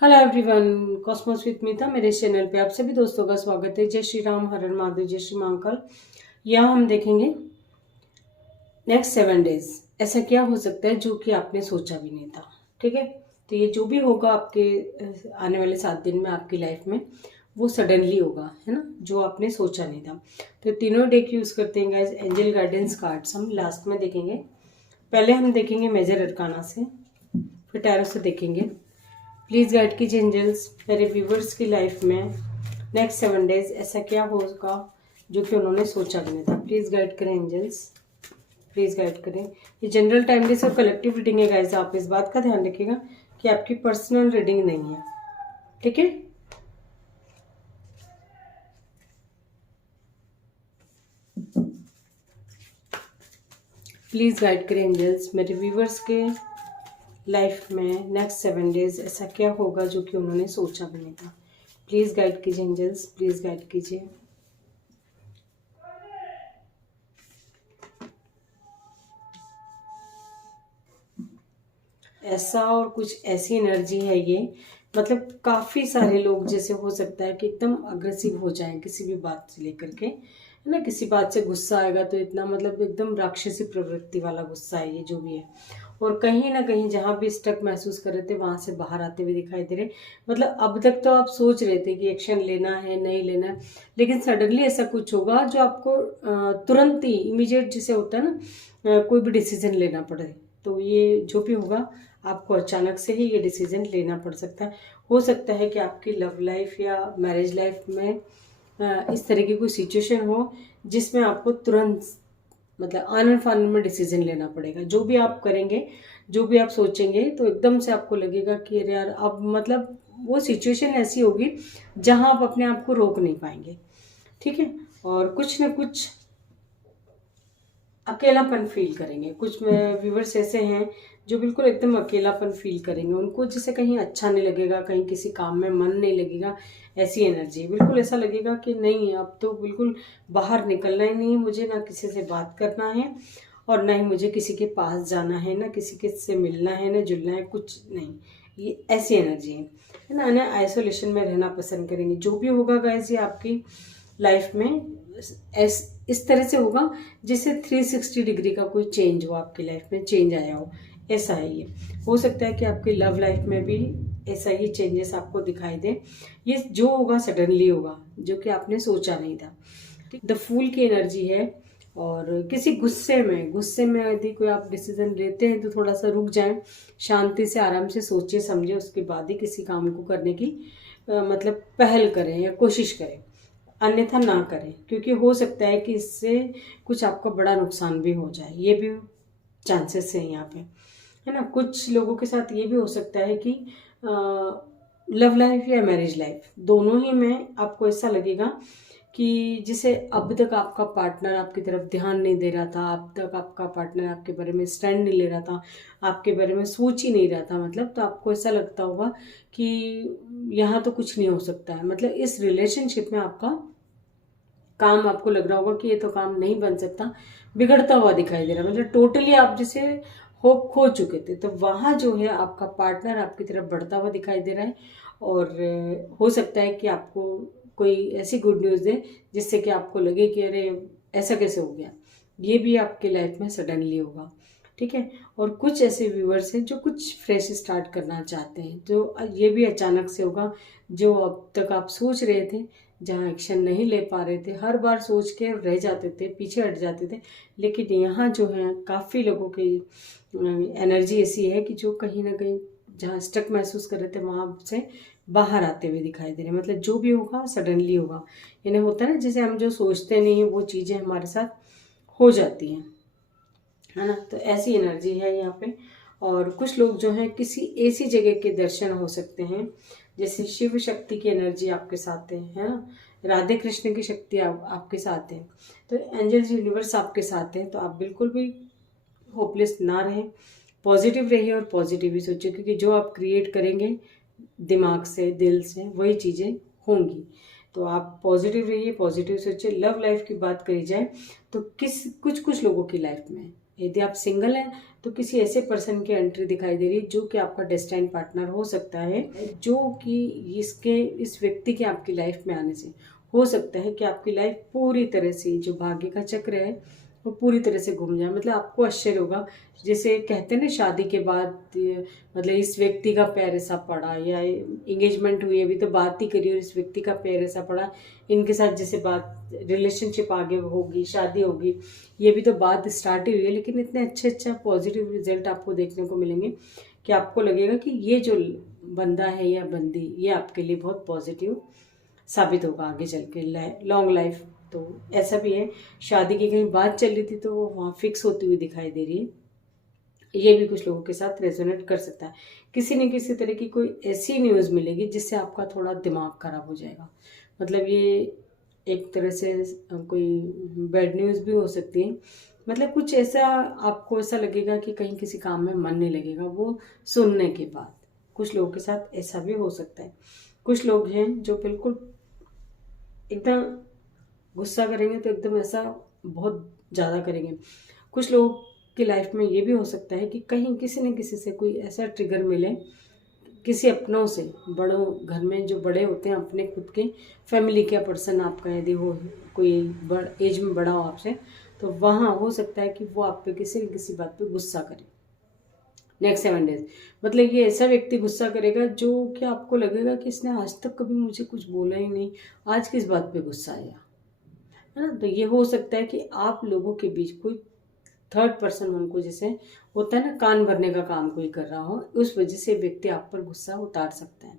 Hello everyone, Cosmos with मीता मेरे channel पे आप सभी दोस्तों का स्वागत है। जय श्री राम, हर हर महादेव, जय श्री महाकाल। यहाँ हम देखेंगे नेक्स्ट 7 डेज ऐसा क्या हो सकता है जो कि आपने सोचा भी नहीं था। ठीक है, तो ये जो भी होगा आपके आने वाले 7 दिन में आपकी लाइफ में, वो सडनली होगा, है ना, जो आपने सोचा नहीं था। तो तीनों डेक यूज करते हैं गाइस, एंजल गाइडेंस कार्ड्स हम लास्ट में देखेंगे। पहले हम देखेंगे मेजर अरकाना से, फिर टैरो से देखेंगे। प्लीज़ गाइड कीजिए एंजल्स, मेरे व्यूवर्स की लाइफ में नेक्स्ट 7 डेज ऐसा क्या होगा जो कि उन्होंने सोचा भी नहीं था। प्लीज़ गाइड करें एंजल्स, प्लीज़ गाइड करें। ये जनरल टाइमलेस और कलेक्टिव रीडिंग है गाइस, आप इस बात का ध्यान रखिएगा कि आपकी पर्सनल रीडिंग नहीं है। ठीक है, प्लीज़ गाइड करें एंजल्स, मेरे व्यूवर्स के लाइफ में नेक्स्ट 7 डेज ऐसा क्या होगा जो कि उन्होंने सोचा भी नहीं था। प्लीज़ गाइड कीजिए एंजल्स, प्लीज़ गाइड कीजिए। ऐसा और कुछ ऐसी एनर्जी है ये, मतलब काफ़ी सारे लोग जैसे हो सकता है कि एकदम अग्रेसिव हो जाएं किसी भी बात से लेकर के, है ना। किसी बात से गुस्सा आएगा तो इतना मतलब एकदम राक्षसी प्रवृत्ति वाला गुस्सा है ये जो भी है। और कहीं ना कहीं जहाँ भी स्टक महसूस कर रहे थे वहां से बाहर आते हुए दिखाई दे रहे। मतलब अब तक तो आप सोच रहे थे कि एक्शन लेना है नहीं लेना है, लेकिन सडनली ऐसा कुछ होगा जो आपको तुरंत ही इमीडिएट जिसे होता है ना, कोई भी डिसीजन लेना पड़े। तो ये जो भी होगा आपको अचानक से ही ये डिसीजन लेना पड़ सकता है। हो सकता है कि आपकी लव लाइफ या मैरिज लाइफ में इस तरह की कोई सिचुएशन हो जिसमें आपको तुरंत मतलब आनन फानन में डिसीजन लेना पड़ेगा। जो भी आप करेंगे, जो भी आप सोचेंगे, तो एकदम से आपको लगेगा कि अरे यार, अब मतलब वो सिचुएशन ऐसी होगी जहां आप अपने आप को रोक नहीं पाएंगे। ठीक है, और कुछ ना कुछ अकेलापन फील करेंगे। कुछ व्यूवर्स ऐसे हैं जो बिल्कुल एकदम अकेलापन फील करेंगे, उनको जैसे कहीं अच्छा नहीं लगेगा, कहीं किसी काम में मन नहीं लगेगा। ऐसी एनर्जी बिल्कुल ऐसा लगेगा कि नहीं, अब तो बिल्कुल बाहर निकलना ही नहीं है मुझे, ना किसी से बात करना है और ना ही मुझे किसी के पास जाना है, ना किसी के से मिलना है, ना जुलना है, कुछ नहीं। ये ऐसी एनर्जी है ना। ना आइसोलेशन में रहना पसंद करेंगे। जो भी होगा गाइस ये आपकी लाइफ में इस तरह से होगा जिससे 360 डिग्री का कोई चेंज हो, आपकी लाइफ में चेंज आया हो, ऐसा है ये। हो सकता है कि आपकी लव लाइफ में भी ऐसा ही चेंजेस आपको दिखाई दे। ये जो होगा सडनली होगा, जो कि आपने सोचा नहीं था। द फूल की एनर्जी है। और किसी गुस्से में यदि कोई आप डिसीजन लेते हैं तो थोड़ा सा रुक जाएं, शांति से आराम से सोचिए समझे, उसके बाद ही किसी काम को करने की मतलब पहल करें या कोशिश करें, अन्यथा ना करें। क्योंकि हो सकता है कि इससे कुछ आपका बड़ा नुकसान भी हो जाए, ये भी चांसेस हैं यहाँ पे, है ना। कुछ लोगों के साथ ये भी हो सकता है कि लव लाइफ या मैरिज लाइफ दोनों ही में आपको ऐसा लगेगा कि जैसे अब तक आपका पार्टनर आपकी तरफ ध्यान नहीं दे रहा था, अब तक आपका पार्टनर आपके बारे में स्टैंड नहीं ले रहा था, आपके बारे में सोच ही नहीं रहा था, मतलब तो आपको ऐसा लगता होगा कि यहाँ तो कुछ नहीं हो सकता है। मतलब इस रिलेशनशिप में आपका काम, आपको लग रहा होगा कि ये तो काम नहीं बन सकता, बिगड़ता हुआ दिखाई दे रहा है। मतलब टोटली आप जैसे होप खो चुके थे, तो वहाँ जो है आपका पार्टनर आपकी तरफ बढ़ता हुआ दिखाई दे रहा है। और हो सकता है कि आपको कोई ऐसी गुड न्यूज़ दे जिससे कि आपको लगे कि अरे ऐसा कैसे हो गया। ये भी आपके लाइफ में सडनली होगा। ठीक है, और कुछ ऐसे व्यूअर्स हैं जो कुछ फ्रेश स्टार्ट करना चाहते हैं, तो ये भी अचानक से होगा। जो अब तक आप सोच रहे थे, जहाँ एक्शन नहीं ले पा रहे थे, हर बार सोच के रह जाते थे, पीछे हट जाते थे, लेकिन यहाँ जो है काफ़ी लोगों की एनर्जी ऐसी है कि जो कहीं ना कहीं जहाँ स्टक महसूस कर रहे थे वहाँ से बाहर आते हुए दिखाई दे रहे हैं। मतलब जो भी होगा सडनली होगा। यानी होता है ना, जैसे हम जो सोचते नहीं हैं वो चीज़ें हमारे साथ हो जाती हैं, है ना। तो ऐसी एनर्जी है यहाँ पे। और कुछ लोग जो हैं किसी ऐसी जगह के दर्शन हो सकते हैं, जैसे शिव शक्ति की एनर्जी आपके साथ है ना, राधे कृष्ण की शक्ति आपके साथ है, तो एंजल्स यूनिवर्स आपके साथ है। तो आप बिल्कुल भी होपलेस ना रहें, पॉजिटिव रहिए और पॉजिटिव ही सोचिए, क्योंकि जो आप क्रिएट करेंगे दिमाग से, दिल से, वही चीज़ें होंगी। तो आप पॉजिटिव रहिए, पॉजिटिव सोचिए। लव लाइफ की बात करी जाए तो कुछ कुछ लोगों की लाइफ में यदि आप सिंगल हैं तो किसी ऐसे पर्सन की एंट्री दिखाई दे रही है जो कि आपका डेस्टाइन पार्टनर हो सकता है, जो कि इस व्यक्ति के आपकी लाइफ में आने से हो सकता है कि आपकी लाइफ पूरी तरह से जो भाग्य का चक्र है वो पूरी तरह से घूम जाए। मतलब आपको आश्चर्य होगा, जैसे कहते हैं ना शादी के बाद मतलब इस व्यक्ति का पैर ऐसा पड़ा, या एंगेजमेंट हुई अभी तो बात ही करी और इस व्यक्ति का पैर ऐसा पड़ा, इनके साथ जैसे बात रिलेशनशिप आगे होगी, शादी होगी, ये भी तो बात स्टार्ट ही हुई है, लेकिन इतने अच्छा पॉजिटिव रिजल्ट आपको देखने को मिलेंगे कि आपको लगेगा कि ये जो बंदा है या बंदी ये आपके लिए बहुत पॉजिटिव साबित होगा आगे चल के, लॉन्ग लाइफ। तो ऐसा भी है, शादी की कहीं बात चल रही थी तो वो वहाँ फिक्स होती हुई दिखाई दे रही है। ये भी कुछ लोगों के साथ रेजोनेट कर सकता है। किसी न किसी तरह की कोई ऐसी न्यूज़ मिलेगी जिससे आपका थोड़ा दिमाग खराब हो जाएगा। मतलब ये एक तरह से कोई बैड न्यूज़ भी हो सकती है। मतलब कुछ ऐसा आपको ऐसा लगेगा कि कहीं किसी काम में मन नहीं लगेगा वो सुनने के बाद। कुछ लोगों के साथ ऐसा भी हो सकता है। कुछ लोग हैं जो बिल्कुल एकदम गुस्सा करेंगे तो एकदम ऐसा बहुत ज़्यादा करेंगे। कुछ लोगों की लाइफ में ये भी हो सकता है कि कहीं किसी न किसी से कोई ऐसा ट्रिगर मिले, किसी अपनों से, बड़ों घर में जो बड़े होते हैं अपने खुद के फैमिली का पर्सन आपका यदि हो, कोई एज में बड़ा हो आपसे, तो वहाँ हो सकता है कि वो आप पे किसी न किसी बात पे गुस्सा करे नेक्स्ट 7 डेज। मतलब ये ऐसा व्यक्ति गुस्सा करेगा जो कि आपको लगेगा कि इसने आज तक कभी मुझे कुछ बोला ही नहीं, आज किस बात पे गुस्सा आया, है ना। तो ये हो सकता है कि आप लोगों के बीच कोई थर्ड पर्सन उनको, जैसे होता है ना कान भरने का काम कोई कर रहा हो, उस वजह से व्यक्ति आप पर गुस्सा उतार सकता है।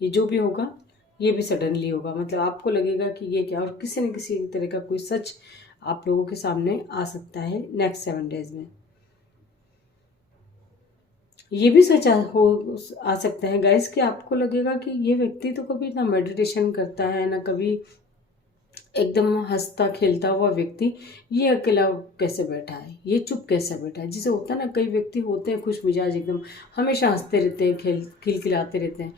ये जो भी होगा ये भी सडनली होगा। मतलब आपको लगेगा कि ये क्या, और किसी न किसी तरह का कोई सच आप लोगों के सामने आ सकता है नेक्स्ट 7 डेज में। ये भी सच आ सकता है गाइस कि आपको लगेगा कि ये व्यक्ति तो कभी ना मेडिटेशन करता है, ना कभी एकदम हंसता खेलता हुआ व्यक्ति, ये अकेला कैसे बैठा है, ये चुप कैसे बैठा है। जिसे होता है ना, कई व्यक्ति होते हैं खुश मिजाज, एकदम हमेशा हंसते रहते हैं, खिलखिलाते रहते हैं।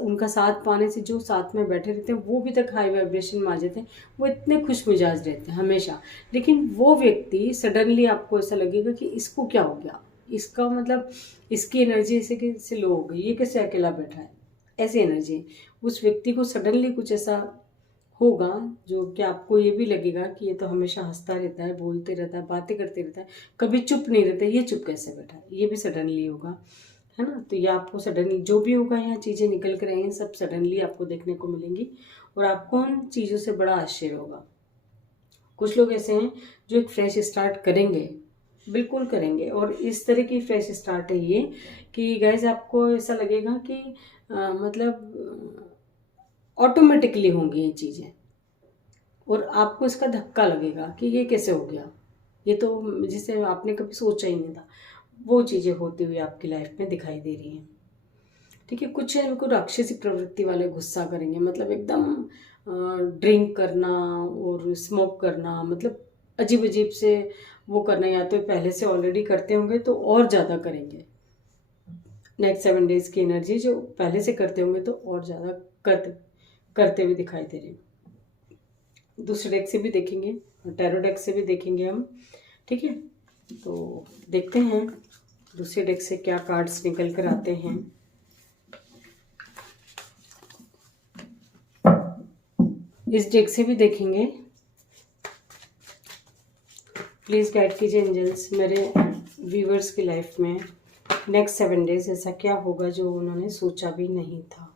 उनका साथ पाने से जो साथ में बैठे रहते हैं वो भी तक हाई वाइब्रेशन में आ जाते हैं, वो इतने खुश मिजाज रहते हैं हमेशा। लेकिन वो व्यक्ति सडनली आपको ऐसा लगेगा कि इसको क्या हो गया, इसका मतलब इसकी एनर्जी ऐसे कैसे लो हो गई, ये कैसे अकेला बैठा है, ऐसी एनर्जी। उस व्यक्ति को सडनली कुछ ऐसा होगा जो कि आपको ये भी लगेगा कि ये तो हमेशा हंसता रहता है, बोलते रहता है, बातें करते रहता है, कभी चुप नहीं रहता, ये चुप कैसे बैठा है, ये भी सडनली होगा, है ना। तो ये आपको सडनली जो भी होगा, यहाँ चीज़ें निकल कर आएंगी, सब सडनली आपको देखने को मिलेंगी और आपको उन चीज़ों से बड़ा आश्चर्य होगा। कुछ लोग ऐसे हैं जो एक फ्रेश स्टार्ट करेंगे, बिल्कुल करेंगे, और इस तरह की फ्रेश स्टार्ट है ये कि गाइज आपको ऐसा लगेगा कि मतलब ऑटोमेटिकली होंगी ये चीज़ें, और आपको इसका धक्का लगेगा कि ये कैसे हो गया, ये तो जिसे आपने कभी सोचा ही नहीं था। वो चीज़ें होती हुई आपकी लाइफ में दिखाई दे रही हैं। ठीक है। कुछ है इनको राक्षसी प्रवृत्ति वाले गुस्सा करेंगे, मतलब एकदम ड्रिंक करना और स्मोक करना, मतलब अजीब अजीब से वो करना, या तो पहले से ऑलरेडी करते होंगे तो और ज़्यादा करेंगे। नेक्स्ट 7 डेज की एनर्जी जो पहले से करते होंगे तो और ज़्यादा करते हुए दिखाई दे रहे हैं। दूसरे डेक से भी देखेंगे, टैरो डेक से भी देखेंगे हम। ठीक है, तो देखते हैं दूसरे डेक से क्या कार्ड्स निकल कर आते हैं। इस डेक से भी देखेंगे। प्लीज़ गाइड कीजिए एंजल्स, मेरे व्यूवर्स की लाइफ में नेक्स्ट 7 डेज ऐसा क्या होगा जो उन्होंने सोचा भी नहीं था।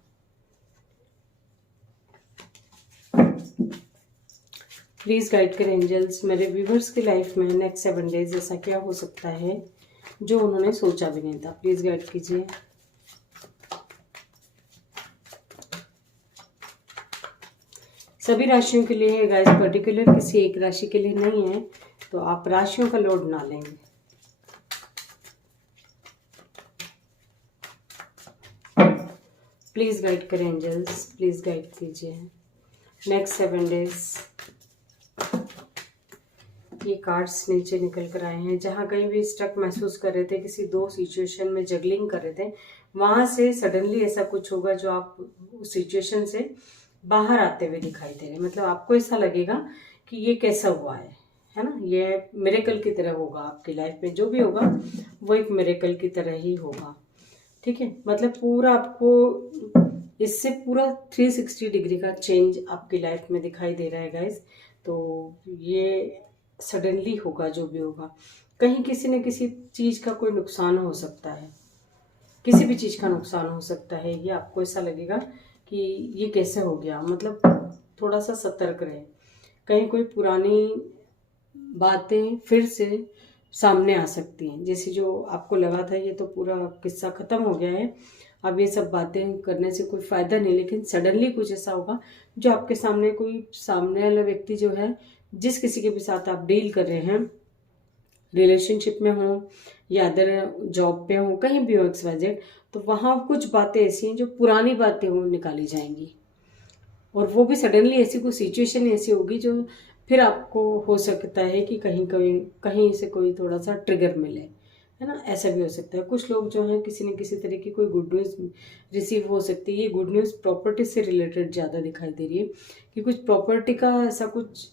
प्लीज़ गाइड करें एंजल्स, मेरे व्यूवर्स की लाइफ में नेक्स्ट 7 डेज ऐसा क्या हो सकता है जो उन्होंने सोचा भी नहीं था। प्लीज़ गाइड कीजिए। सभी राशियों के लिए है गाइस, पर्टिकुलर किसी एक राशि के लिए नहीं है, तो आप राशियों का लोड ना लेंगे। प्लीज़ गाइड करें एंजल्स, प्लीज़ गाइड कीजिए नेक्स्ट 7 डेज। ये कार्ड्स नीचे निकल कर आए हैं। जहाँ कहीं भी स्टक महसूस कर रहे थे, किसी दो सिचुएशन में जगलिंग कर रहे थे, वहाँ से सडनली ऐसा कुछ होगा जो आप उस सिचुएशन से बाहर आते हुए दिखाई दे रहे हैं। मतलब आपको ऐसा लगेगा कि ये कैसा हुआ है है ना। ये मिरेकल की तरह होगा आपकी लाइफ में, जो भी होगा वो एक मिरेकल की तरह ही होगा। ठीक है, मतलब पूरा आपको इससे पूरा 360 डिग्री का चेंज आपकी लाइफ में दिखाई दे रहा है गाइस। तो ये सडनली होगा जो भी होगा। कहीं किसी न किसी चीज़ का कोई नुकसान हो सकता है, किसी भी चीज़ का नुकसान हो सकता है। ये आपको ऐसा लगेगा कि ये कैसे हो गया, मतलब थोड़ा सा सतर्क रहे। कहीं कोई पुरानी बातें फिर से सामने आ सकती हैं, जैसे जो आपको लगा था ये तो पूरा किस्सा ख़त्म हो गया है, अब ये सब बातें करने से कोई फ़ायदा नहीं, लेकिन सडनली कुछ ऐसा होगा जो आपके सामने कोई सामने वाला व्यक्ति जो है, जिस किसी के भी साथ आप डील कर रहे हैं, रिलेशनशिप में हो या अदर जॉब पे हो, कहीं भी हो XYZ, तो वहाँ कुछ बातें ऐसी हैं जो पुरानी बातें वो निकाली जाएंगी। और वो भी सडनली ऐसी कोई सिचुएशन ऐसी होगी जो फिर आपको हो सकता है कि कहीं कहीं कहीं से कोई थोड़ा सा ट्रिगर मिले, है ना। ऐसा भी हो सकता है। कुछ लोग जो हैं किसी न किसी तरह की कोई गुड न्यूज़ रिसीव हो सकती है। ये गुड न्यूज़ प्रॉपर्टी से रिलेटेड ज़्यादा दिखाई दे रही है कि कुछ प्रॉपर्टी का ऐसा कुछ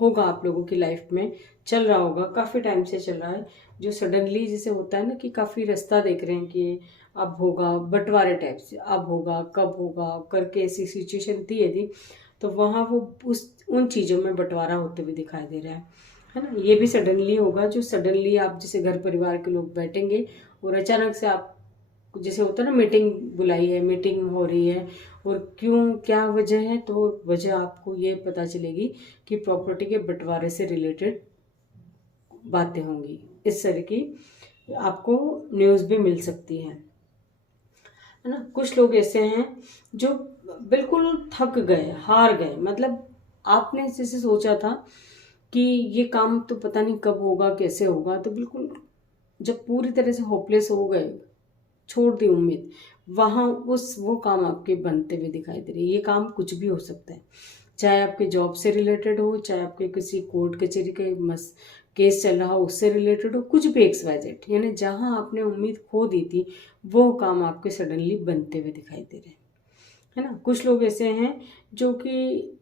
होगा आप लोगों की लाइफ में, चल रहा होगा, काफ़ी टाइम से चल रहा है, जो सडनली जैसे होता है ना कि काफ़ी रास्ता देख रहे हैं कि अब होगा, बंटवारे टाइप से, अब होगा, कब होगा करके ऐसी सिचुएशन थी यदि, तो वहाँ वो उस उन चीज़ों में बंटवारा होते हुए दिखाई दे रहा है ना। ये भी सडनली होगा, जो सडनली आप जैसे घर परिवार के लोग बैठेंगे और अचानक से आप जैसे होता है ना, मीटिंग बुलाई है, मीटिंग हो रही है, और क्यों क्या वजह है, तो वजह आपको ये पता चलेगी कि प्रॉपर्टी के बंटवारे से रिलेटेड बातें होंगी। इस तरह की आपको न्यूज़ भी मिल सकती है ना। कुछ लोग ऐसे हैं जो बिल्कुल थक गए, हार गए, मतलब आपने जैसे सोचा था कि ये काम तो पता नहीं कब होगा, कैसे होगा, तो बिल्कुल जब पूरी तरह से होपलेस हो गए, छोड़ दी उम्मीद, वहाँ उस वो काम आपके बनते हुए दिखाई दे रही है। ये काम कुछ भी हो सकता है, चाहे आपके जॉब से रिलेटेड हो, चाहे आपके किसी कोर्ट कचहरी के केस चल रहा हो उससे रिलेटेड हो, कुछ भी XYZ, यानी जहाँ आपने उम्मीद खो दी थी वो काम आपके सडनली बनते हुए दिखाई दे रहे हैं, है ना। कुछ लोग ऐसे हैं जो कि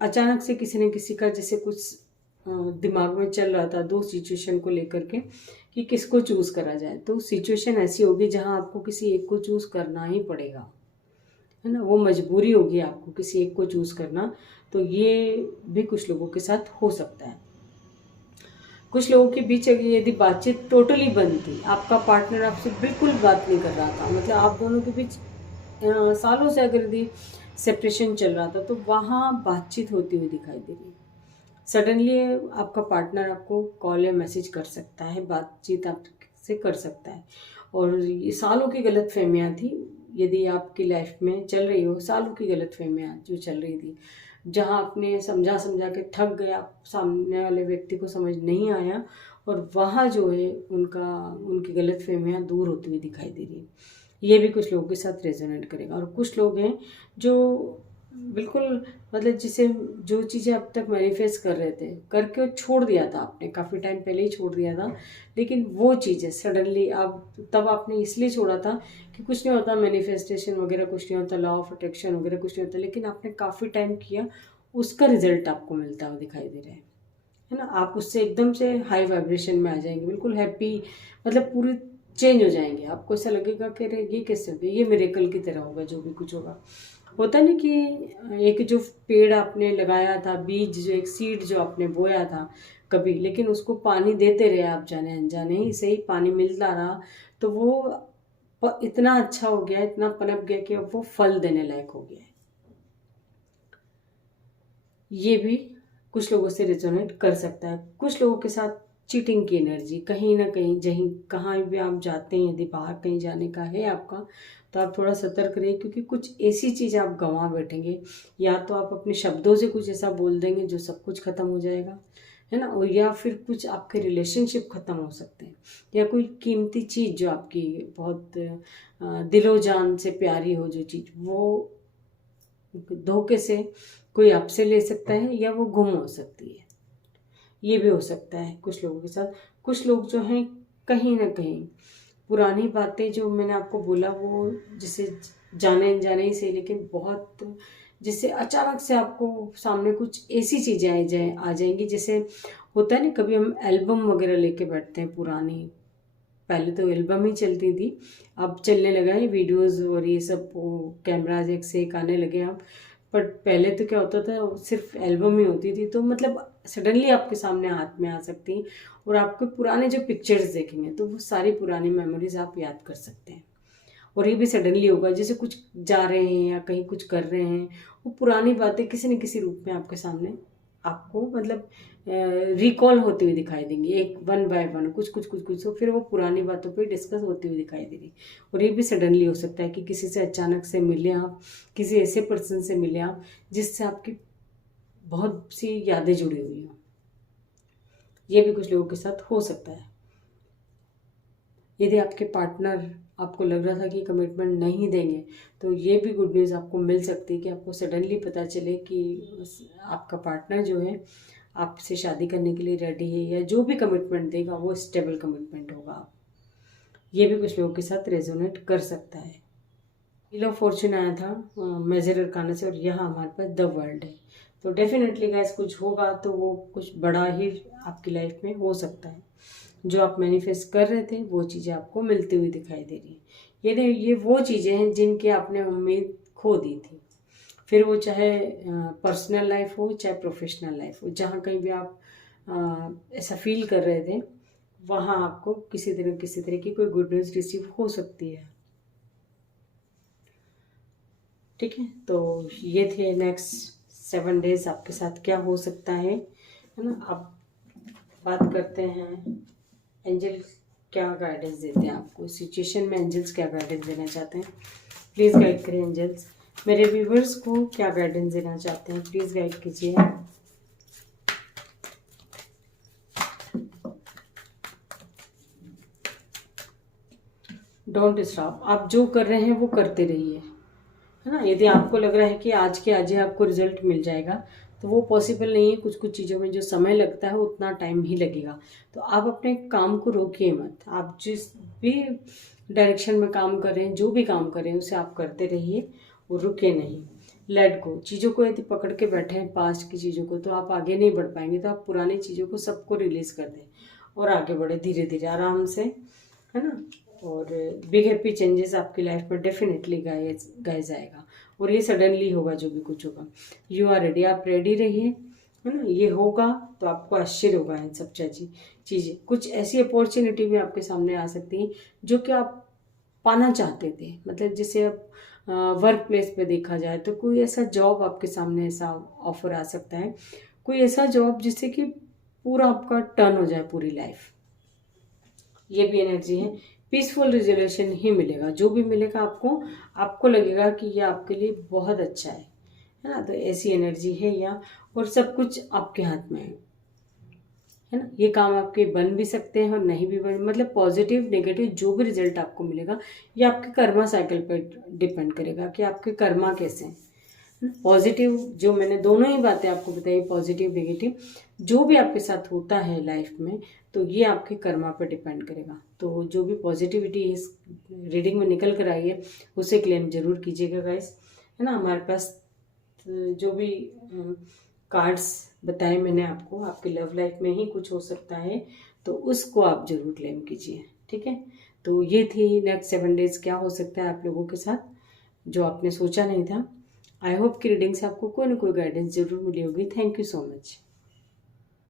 अचानक से किसी न किसी का जैसे कुछ दिमाग में चल रहा था दो सिचुएशन को लेकर के कि किसको चूज़ करा जाए, तो सिचुएशन ऐसी होगी जहां आपको किसी एक को चूज़ करना ही पड़ेगा, है ना। वो मजबूरी होगी आपको किसी एक को चूज़ करना। तो ये भी कुछ लोगों के साथ हो सकता है। कुछ लोगों के बीच यदि बातचीत टोटली बंद थी, आपका पार्टनर आपसे बिल्कुल बात नहीं कर रहा था, मतलब आप दोनों के बीच सालों से अगर यदि सेपरेशन चल रहा था, तो वहाँ बातचीत होती हुई दिखाई दे रही है। सडनली आपका पार्टनर आपको कॉल या मैसेज कर सकता है, बातचीत आपसे कर सकता है। और ये सालों की गलत फहमियाँ थी, यदि आपकी लाइफ में चल रही हो, सालों की गलत फहमियाँ जो चल रही थी, जहाँ आपने समझा समझा के थक गया, सामने वाले व्यक्ति को समझ नहीं आया, और वहाँ जो है उनकी गलत फहमियाँ दूर होती हुई दिखाई दे रही है। ये भी कुछ लोगों के साथ रेजोनेट करेगा। और कुछ लोग हैं जो बिल्कुल, मतलब जिसे जो चीज़ें अब तक मैनिफेस्ट कर रहे थे, करके छोड़ दिया था आपने, काफ़ी टाइम पहले ही छोड़ दिया था, लेकिन वो चीज़ें सडनली अब तब आपने इसलिए छोड़ा था कि कुछ नहीं होता, मैनिफेस्टेशन वगैरह कुछ नहीं होता, लॉ ऑफ अट्रैक्शन वगैरह कुछ नहीं होता, लेकिन आपने काफ़ी टाइम किया, उसका रिजल्ट आपको मिलता हुआ दिखाई दे रहा है ना। आप उससे एकदम से हाई वाइब्रेशन में आ जाएंगे, बिल्कुल हैप्पी, मतलब पूरी चेंज हो जाएंगे। आपको ऐसा लगेगा कि अरे ये कैसे हो गया, ये मिरेकल की तरह होगा जो भी कुछ होगा। होता नहीं कि एक जो पेड़ आपने लगाया था, बीज जो एक सीड जो आपने बोया था कभी, लेकिन उसको पानी देते रहे आप जाने अनजाने ही सही, पानी मिलता रहा, तो वो इतना अच्छा हो गया, इतना पनप गया कि अब वो फल देने लायक हो गया है। ये भी कुछ लोगों से रिजोनेट कर सकता है। कुछ लोगों के साथ चीटिंग की एनर्जी, कहीं ना कहीं जहीं कहाँ भी आप जाते हैं, यदि बाहर कहीं जाने का है आपका, तो आप थोड़ा सतर्क रहिए, क्योंकि कुछ ऐसी चीज़ आप गंवा बैठेंगे। या तो आप अपने शब्दों से कुछ ऐसा बोल देंगे जो सब कुछ ख़त्म हो जाएगा, है ना। और या फिर कुछ आपके रिलेशनशिप ख़त्म हो सकते हैं, या कोई कीमती चीज़ जो आपकी बहुत दिलो जान से प्यारी हो, जो चीज़ वो धोखे से कोई आपसे ले सकता है, या वो गुम हो सकती है। ये भी हो सकता है कुछ लोगों के साथ। कुछ लोग जो हैं कहीं ना कहीं पुरानी बातें जो मैंने आपको बोला, वो जिसे जाने अनजाने ही से, लेकिन बहुत जिससे अचानक से आपको सामने कुछ ऐसी चीज़ें आ जाएंगी। जैसे होता है ना, कभी हम एल्बम वगैरह लेके बैठते हैं पुरानी, पहले तो एल्बम ही चलती थी, अब चलने लगा है वीडियोस और ये सब, कैमराज एक से एक आने लगे अब। बट पहले तो क्या होता था, सिर्फ एल्बम ही होती थी, तो मतलब सडनली आपके सामने हाथ में आ सकती हैं और आपके पुराने जो पिक्चर्स देखेंगे तो वो सारी पुरानी मेमोरीज आप याद कर सकते हैं। और ये भी सडनली होगा, जैसे कुछ जा रहे हैं या कहीं कुछ कर रहे हैं, वो पुरानी बातें किसी न किसी रूप में आपके सामने आपको मतलब रिकॉल होती हुई दिखाई देंगी, एक वन बाय वन, कुछ कुछ कुछ कुछ, तो फिर वो पुरानी बातों पे डिस्कस होती हुई दिखाई देगी। और ये भी सडनली हो सकता है कि किसी से अचानक से मिले आप, किसी ऐसे पर्सन से मिले आप जिससे आपकी बहुत सी यादें जुड़ी हुई हों। ये भी कुछ लोगों के साथ हो सकता है। यदि आपके पार्टनर आपको लग रहा था कि कमिटमेंट नहीं देंगे, तो ये भी गुड न्यूज़ आपको मिल सकती है कि आपको सडनली पता चले कि आपका पार्टनर जो है आपसे शादी करने के लिए रेडी है, या जो भी कमिटमेंट देगा वो स्टेबल कमिटमेंट होगा। ये भी कुछ लोगों के साथ रेजोनेट कर सकता है। व्हील ऑफ फॉर्चून आया था मेजर अरकाना से, और यहाँ हमारे पास द वर्ल्ड है। तो डेफिनेटली गाइस कुछ होगा तो वो कुछ बड़ा ही आपकी लाइफ में हो सकता है। जो आप मैनिफेस्ट कर रहे थे वो चीज़ें आपको मिलती हुई दिखाई दे रही है। ये वो चीज़ें हैं जिनकी आपने उम्मीद खो दी थी, फिर वो चाहे पर्सनल लाइफ हो चाहे प्रोफेशनल लाइफ हो, जहाँ कहीं भी आप ऐसा फील कर रहे थे वहाँ आपको किसी तरह की कोई गुड न्यूज़ रिसीव हो सकती है। ठीक है, तो ये थे नेक्स्ट 7 डेज आपके साथ क्या हो सकता है ना। अब बात करते हैं एंजल क्या गाइडेंस देते हैं आपको सिचुएशन में, एंजल्स क्या गाइडेंस देना चाहते हैं, प्लीज़ गाइड करें एंजल्स। मेरे व्यूवर्स को क्या गाइडेंस देना चाहते हैं, प्लीज़ गाइड कीजिए। डोंट स्टॉप, आप जो कर रहे हैं वो करते रहिए, है ना। यदि आपको लग रहा है कि आज के आज ही आपको रिजल्ट मिल जाएगा, तो वो पॉसिबल नहीं है। कुछ कुछ चीज़ों में जो समय लगता है उतना टाइम ही लगेगा। तो आप अपने काम को रोकिए मत, आप जिस भी डायरेक्शन में काम कर रहे हैं, जो भी काम कर रहे हैं उसे आप करते रहिए और रुके नहीं। लेट गो, चीज़ों को यदि पकड़ के बैठे हैं पास्ट की चीज़ों को, तो आप आगे नहीं बढ़ पाएंगे। तो आप पुरानी चीज़ों को सबको रिलीज कर दें और आगे बढ़े धीरे धीरे आराम से, है ना। और बिग हैप्पी चेंजेस आपकी लाइफ में डेफिनेटली गाइज आएगा, और ये सडनली होगा जो भी कुछ होगा। यू आर रेडी, आप रेडी रहिए, है ना। ये होगा तो आपको आश्चर्य होगा इन सब चीज़ें। कुछ ऐसी अपॉर्चुनिटी भी आपके सामने आ सकती हैं जो कि आप पाना चाहते थे। मतलब जैसे अब वर्क प्लेस पे देखा जाए तो कोई ऐसा जॉब आपके सामने ऐसा ऑफर आ सकता है, कोई ऐसा जॉब जिससे कि पूरा आपका टर्न हो जाए पूरी लाइफ। ये भी एनर्जी है। पीसफुल रिजोल्यूशन ही मिलेगा, जो भी मिलेगा आपको लगेगा कि ये आपके लिए बहुत अच्छा है ना। तो ऐसी एनर्जी है यहाँ, और सब कुछ आपके हाथ में है ना। ये काम आपके बन भी सकते हैं और नहीं भी बन, मतलब पॉजिटिव नेगेटिव जो भी रिजल्ट आपको मिलेगा ये आपके कर्मा साइकिल पर डिपेंड करेगा कि आपके कर्मा कैसे हैं। पॉजिटिव जो मैंने दोनों ही बातें आपको बताई, पॉजिटिव नेगेटिव जो भी आपके साथ होता है लाइफ में, तो ये आपके कर्मा पर डिपेंड करेगा। तो जो भी पॉजिटिविटी इस रीडिंग में निकल कर आई है उसे क्लेम जरूर कीजिएगा गाइस, है ना। हमारे पास जो भी कार्ड्स बताए मैंने आपको, आपके लव लाइफ में ही कुछ हो सकता है, तो उसको आप जरूर क्लेम कीजिए, ठीक है। तो ये थी नेक्स्ट 7 डेज क्या हो सकता है आप लोगों के साथ, जो आपने सोचा नहीं था। आई होप कि रीडिंग से आपको कोई ना कोई गाइडेंस जरूर मिली होगी। Thank you so much.